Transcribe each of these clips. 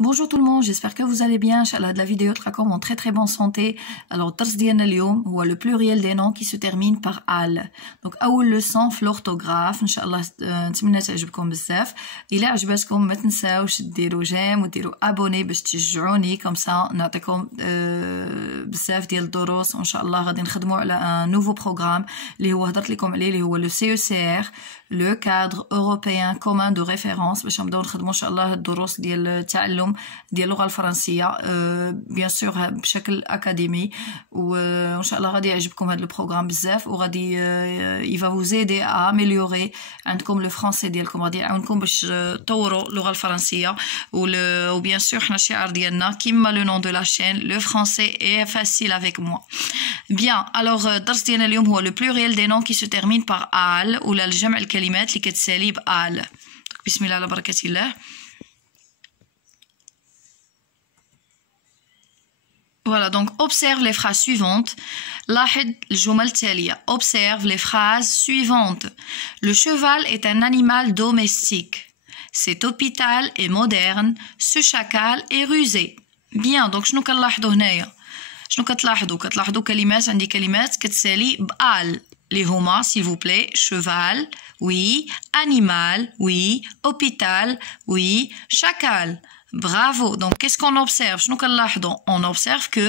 Bonjour tout le monde, j'espère que vous allez bien. Inch'Allah, de la vidéo traquant en très bonne santé. Alors, الدرس ديالنا اليوم هو le pluriel des noms qui se termine par al. Donc, أول leçon في l'orthographe. إنشاءالله نتمنى تعجبكم بزاف. إلا عجبتكم ما تنساوش ديروا جيم وديروا ابوني باش تشجعوني كم سا نعطيكم بزاف ديال الدروس. وإن شاء الله غادي نخدموا على un nouveau programme اللي هو هضرت لكم عليه اللي هو le CECR, le cadre européen commun de référence باش نبداو نخدموا إن شاء الله الدروس ديال التعلم ديال اللغه الفرنسيه بيان سور بشكل اكاديمي وان شاء الله غادي يعجبكم هذا البروغرام بزاف وغادي يفا فوز ايدي ا اميليوري عندكم لو فرونسي ديالكم غادي يعاونكم باش تطوروا اللغه الفرنسيه وبيان سور حنا الشعار ديالنا كيما لو نون دو لا شين لو فرونسي اي فاسيل افيك موا بيان الوغ الدرس ديالنا اليوم هو لو بلوريال دي نون كي سو تيرمين بار ال ولا الجمع الكلمات اللي كتسالي بال بسم الله على بركه الله. Voilà, donc observe les phrases suivantes. لاحظ الجمل التالية. Observe les phrases suivantes. Le cheval est un animal domestique. Cet hôpital est moderne. Ce chacal est rusé. Bien, donc شنو كنلاحظوا هنايا؟ شنو كتلاحظوا؟ كتلاحظوا كلمات عندي كلمات كتسالي بال اللي هما s'il vous plaît cheval oui animal oui hôpital oui chacal. Bravo. Donc, qu'est-ce qu'on observe? On observe que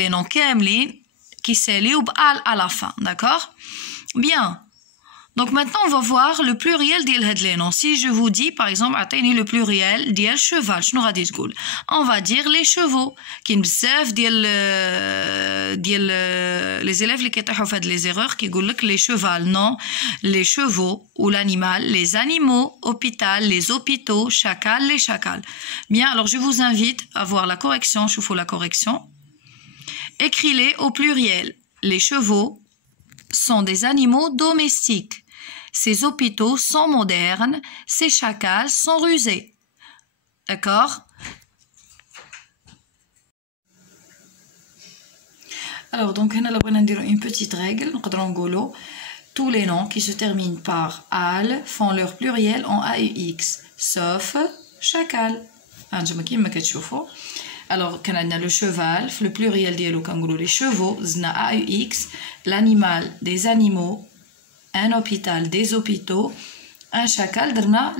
les noms كاملين qui s'élèvent à la fin. D'accord? Bien. Donc, maintenant, on va voir le pluriel des noms. Si je vous dis, par exemple, atteignez le pluriel ديال cheval. شنو غادي تقول? On va dire les chevaux. كاين بزاف ديال les élèves اللي كيطيحوا في هاد les erreurs كيقول لك les chevals. Non, les chevaux ou l'animal, les animaux, hôpital, les hôpitaux, chacal, les chacals. Bien, alors je vous invite à voir la correction. Je vous fais la correction. Écris-les au pluriel. Les chevaux sont des animaux domestiques. Ces hôpitaux sont modernes, ces chacals sont rusés. D'accord? Alors, donc, on a une petite règle. Tous les noms qui se terminent par al font leur pluriel en AUX, sauf chacal. Alors, quand on a le cheval, le pluriel les chevaux, AUX, l'animal, des animaux, un hôpital, des hôpitaux, un chacal,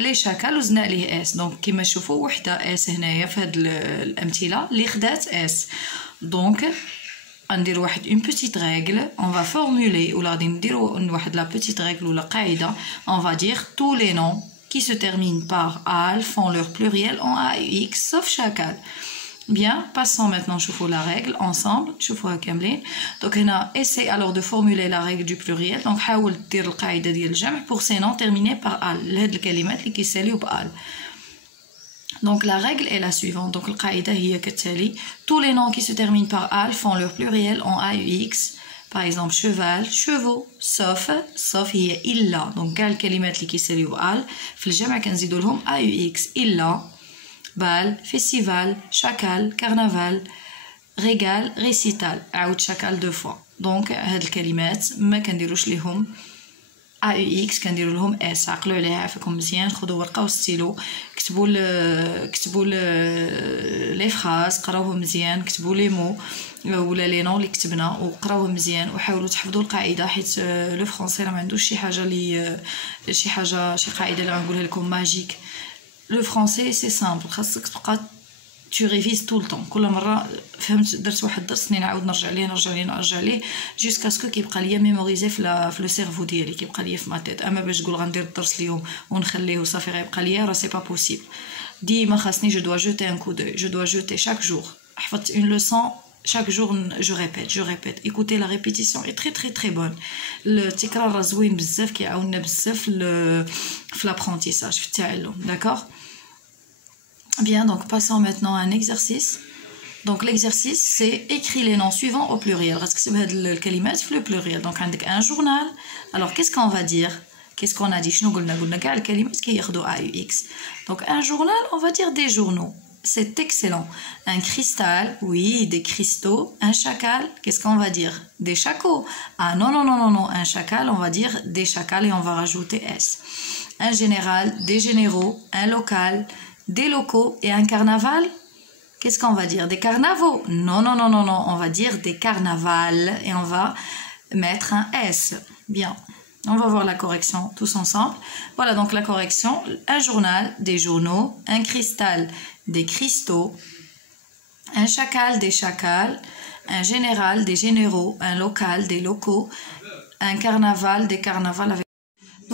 les chacals, les S. Donc, كما تشوفوا وحدة S هنايا في هاد الأمثلة اللي خدات S. Donc, ندير واحد une petite règle, on va formuler ولا غادي نديرو واحد la petite règle ولا قاعدة, on va dire tous les noms qui se terminent par al font leur pluriel en AUX sauf chacal. Bien, passons maintenant à la règle ensemble. Donc, on a essayé alors de formuler la règle du pluriel. Donc, حاول دير القاعدة ديال الجمع pour ces noms terminés par al. لهاد الكلمات اللي كيساليو بال. Donc, la règle est la suivante. Donc, القاعدة هي كتالي. Tous les noms qui se terminent par al font leur pluriel en AUX. Par exemple, cheval, chevaux, sauf هي إلا. Donc, كاع الكلمات اللي كيساليو بال في الجمع كنزيدو لهم AUX إلا. bal, festival, chacal, carnaval, régal, récital. عاود chacal deux fois. Donc هاد الكلمات ما كنديروش ليهم AUX كنديروا لهم S. عقلوا عليها فيكم مزيان. خذوا ورقه وستيلو كتبوا لي فراز قراوهم مزيان. كتبوا لي مو ولا لي نون اللي كتبنا وقراوهم مزيان وحاولوا تحفظوا القاعده حيت لو فرونسي راه ما عندوش شي حاجه اللي شي قاعده اللي غنقولها لكم ماجيك. Le français c'est simple. خاصك تبقى tu révises tout le temps. كل مره فهمت درت واحد الدرس نعاود نرجع ليه jusqu'à ce que كيبقى ليا ميموريزي في لو سيرفو ديالي كيبقى ليا في ما تيت. اما باش تقول غندير الدرس اليوم ونخليه وصافي غيبقى ليا راه سي با بوسيبل. ديما خاصني جو دوا جوتي ان كو دو جو دوا جوتي chaque jour. حفظت une leçon chaque jour je répète. Écoutez, la répétition est très très très bonne. التكرار زوين بزاف كيعاوننا بزاف في l'apprentissage في التعلم. D'accord? Bien, donc passons maintenant à un exercice. Donc l'exercice c'est écrire les noms suivants au pluriel. رتكتب هاد الكلمات في le pluriel. Donc عندك un journal. Alors qu'est-ce qu'on va dire? Qu'est-ce qu'on a dit? شنو قلنا كاع الكلمات كياخدوا AUX. Donc un journal, on va dire des journaux. C'est excellent. Un cristal, oui, des cristaux. Un chacal, qu'est-ce qu'on va dire? Des chacals. Ah non. Un chacal, on va dire des chacals et on va rajouter S. Un général, des généraux. Un local, des locaux et un carnaval. Qu'est-ce qu'on va dire? Des carnavaux? Non, non, non, non, non. On va dire des carnavals et on va mettre un S. Bien. On va voir la correction tous ensemble. Voilà donc la correction. Un journal, des journaux. Un cristal, des cristaux. Un chacal, des chacals. Un général, des généraux. Un local, des locaux. Un carnaval, des carnavals avec...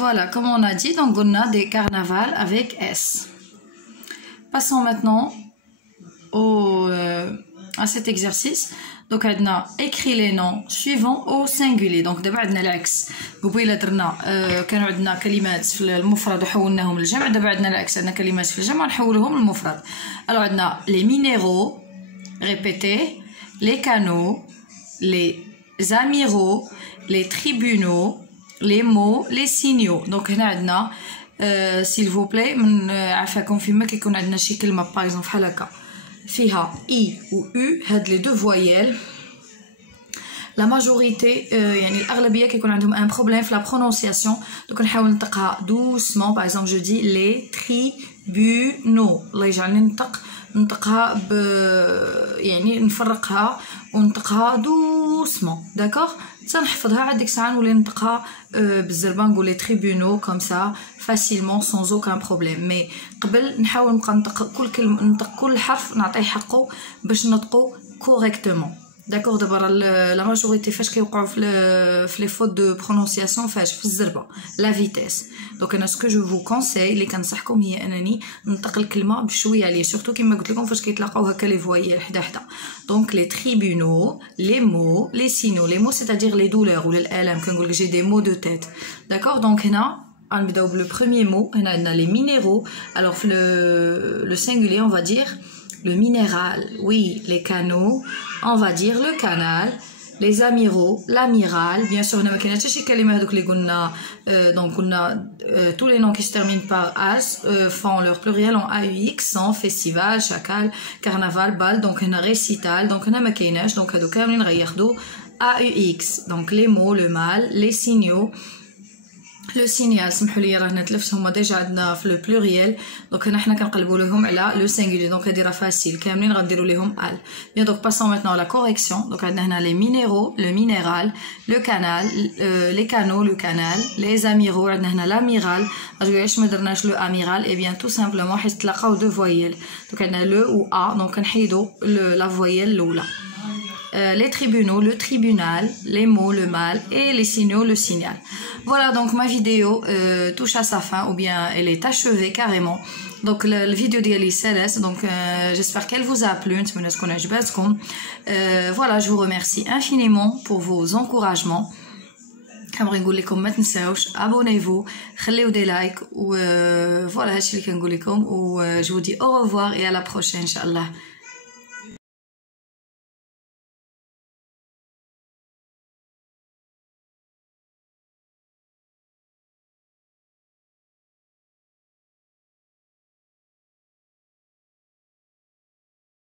Voilà, comme on a dit, donc on a des carnavals avec S. Passons maintenant à cet exercice. Donc on a écrit les noms suivants au singulier. Donc d'abord on a l'axe. قبيله درنا كانوا عندنا كلمات في المفرد وحولناهم للجمع. دابا عندنا العكس، عندنا كلمات في الجمع نحولهم للمفرد. Alors عندنا les minéraux répétés, les canaux, les amiraux, les tribunaux, les mots, les signaux. Donc هنا عندنا s'il vous plaît من عافاكم فيما كيكون عندنا شي كلمه باغ اكزومبل بحال هكا فيها اي و او، هاد لي دو فويال لا ماجوريتي يعني الاغلبيه كيكون عندهم ان بروبليم في لا برونونسياسيون. دوك نحاول نطقها دوسمون. باغ اكزومبل جو دي لي تريبونو، الله يجعلني نطقها يعني نفرقها ونطقها دوسمون. داكوغ تنحفظها عاد ديك الساعه نولي نطقها بالزربه نقول لي تريبونو كوم سا فاسيلمون سون اوكان بروبليم. مي قبل نحاول نبقى نطق كل كلمه، نطق كل حرف نعطيه حقه باش نطقو كوريكتومون. داكوغ دابا لا ماجوريتي فاش كيوقعوا في لي فوت دو برونونسياسيون فاش في الزربه لا فيتيس. دونك انا سكو جو فو كونساي اللي كنصحكم هي انني نطق الكلمه بشويه عليه، سورتو كيما قلت لكم فاش كيتلاقاو هكا لي فويال حدا حدا. دونك لي تريبونو، لي مو، لي سينو. لي مو سيتادير لي دولور ولا الالام، كنقول لك جي دي مو دو تيت. داكوغ دونك هنا غنبداو بلو بروميير مو. هنا عندنا لي مينيرو. الوغ في لو سينغولير اون فا دير le minéral, oui, les canaux, on va dire le canal, les amiraux, l'amiral, bien sûr, on a donc on a tous les noms qui se terminent par as font leur pluriel en AUX, sans festival, chacal, carnaval, bal, donc on a récital, donc on a maquinage, donc on a AUX, donc les mots, le mal, les signaux. لو سينيال سمحوا لي راه هنا تلفت هما ديجا عندنا في لو بلوريال. دونك هنا حنا كنقلبوا لهم على لو سينغولي. دونك هادي راه فاسيل كاملين غنديروا ليهم ال. بيان دونك باسون ميتنون لا كوريكسيون. دونك عندنا هنا لي مينيرو، لو مينيرال، لو كانال، لي كانو، لو كانال، لي زاميرو. عندنا هنا لاميرال. علاش ما درناش لو اميرال؟ اي بيان تو سامبلومون حيت تلاقاو دو فويال. دونك عندنا لو و ا، دونك كنحيدوا لا فويال الاولى. Les tribunaux, le tribunal, les mots, le mal et les signaux, le signal. Voilà, donc ma vidéo touche à sa fin, ou bien elle est achevée carrément. Donc la vidéo d'Ali Céleste, donc j'espère qu'elle vous a plu. Voilà, je vous remercie infiniment pour vos encouragements. كنبغي نقول لكم ما تنساوش abonnez-vous, خليو des likes و voilà هادشي اللي كنقول لكم. و je vous dis au revoir et à la prochaine, Inch'Allah.